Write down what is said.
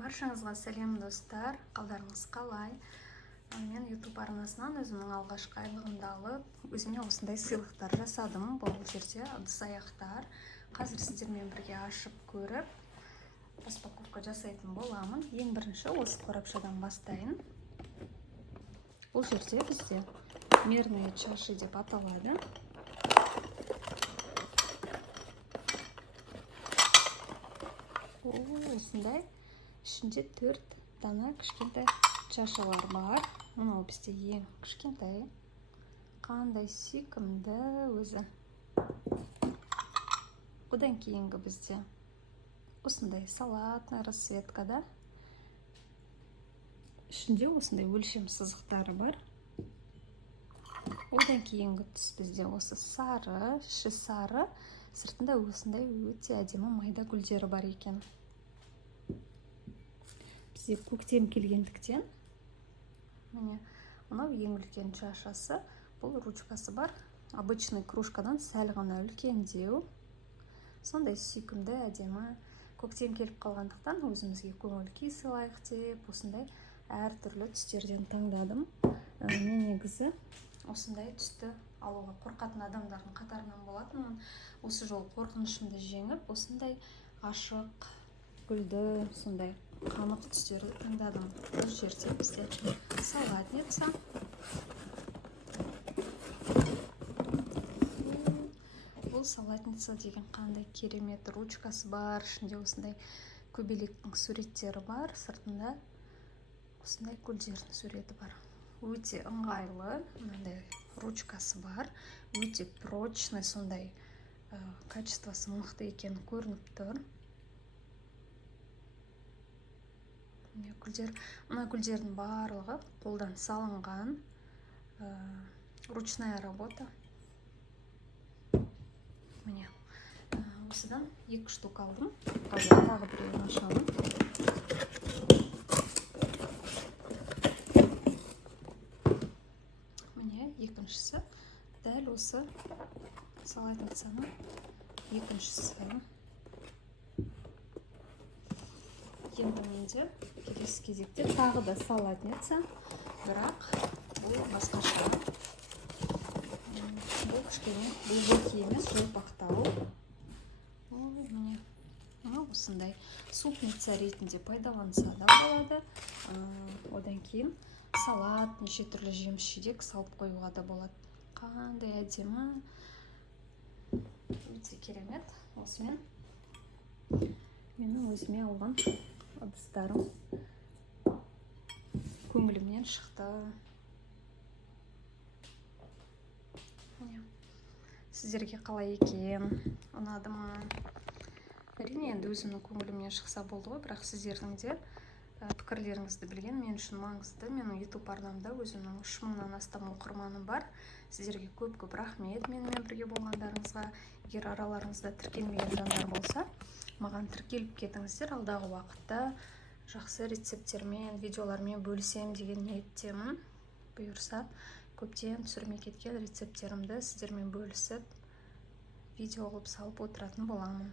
Баршаңызға сәлем достар, қалдарыңыз қалай? Мен YouTube арнасынан өзімнің алғашқы айлығымды алып, өзіме осындай сыйлықтар жасадым. Бұл жерде ыдыс аяқтар. Қазір сіздермен бірге ашып көріп, распаковка жасайтын боламын. Ең бірінші осы қорапшадан бастайын. Бұл жерде бізде мерные чаши деп аталады. Осындай ішінде 4 дана кішкентай чашалар бар. Мынау бізде ең кішкентай. Қандай сүйкімді өзі. Одан кейінгі бізде осындай салатный расцветкада. Ішінде осындай өлшем сызықтары бар. Одан кейінгі түс бізде осы сары, іші сары, сыртында осындай өте әдемі майда гүлдері бар екен. Бізде көктем келгендіктен, міне, мынау ең үлкен чашасы, бұл ручкасы бар. Обычный кружкадан сәл ғана үлкендеу. Сондай сүйкімді әдемі. Көктем келіп қалғандықтан өзімізге көңіл күй сыйлайық деп, осындай әртүрлі түстерден таңдадым. Мен негізі осындай түсті алуға қорқатын адамдардың қатарынан болатынмын. Осы жол қорқынышымды жеңіп, осындай ашық, гүлді, сондай қанық түстерді таңдадым. Бұл жерде бізде салатница. Бұл салатница деген қандай керемет, ручкасы бар, ішінде осындай көбелектің суреттері бар, сыртында осындай гүлдердің суреті бар. Өте ыңғайлы, мынандай ручкасы бар, өте прочный, сондай качествосы мықты екен көрініп тұр. Мына гүлдердің барлығы қолдан салынған, ручная работа. Міне, осыдан 2 штук алдым. Қазір тағы біреуін ашамын. Міне, екіншісі дәл осы салатницаның екіншісі. Енді менде келесі кезекте тағы да салатница, бірақ бұл басқаша. Бұл кішкене глубокий емес, жалпақтау. Міне, осындай супница ретінде пайдаланса да болады. Одан кейін салат, неше түрлі жеміс-жидек салып қоюға да болады. Қандай әдемі, өте керемет. Осымен менің өзіме алған ыдыстарым көңілімнен шықты. Сіздерге қалай екен? Ұнады ма? Әрине, енді өзімнің көңілімнен шықса болды ғой, бірақ сіздердің де пікірлеріңізді білген мен үшін маңызды. Менің YouTube арнамда өзімнің 3000-нан астам оқырманым бар. Сіздерге көп-көп рахмет менімен бірге болғандарыңызға. Егер араларыңызда тіркелмеген жандар болса, маған тіркеліп кетіңіздер. Алдағы уақытта жақсы рецепттермен, видеолармен бөлісем деген ниеттемін. Бұйырса, көптен түсірмей кеткен рецепттерімді сіздермен бөлісіп, видео қылып салып отыратын боламын.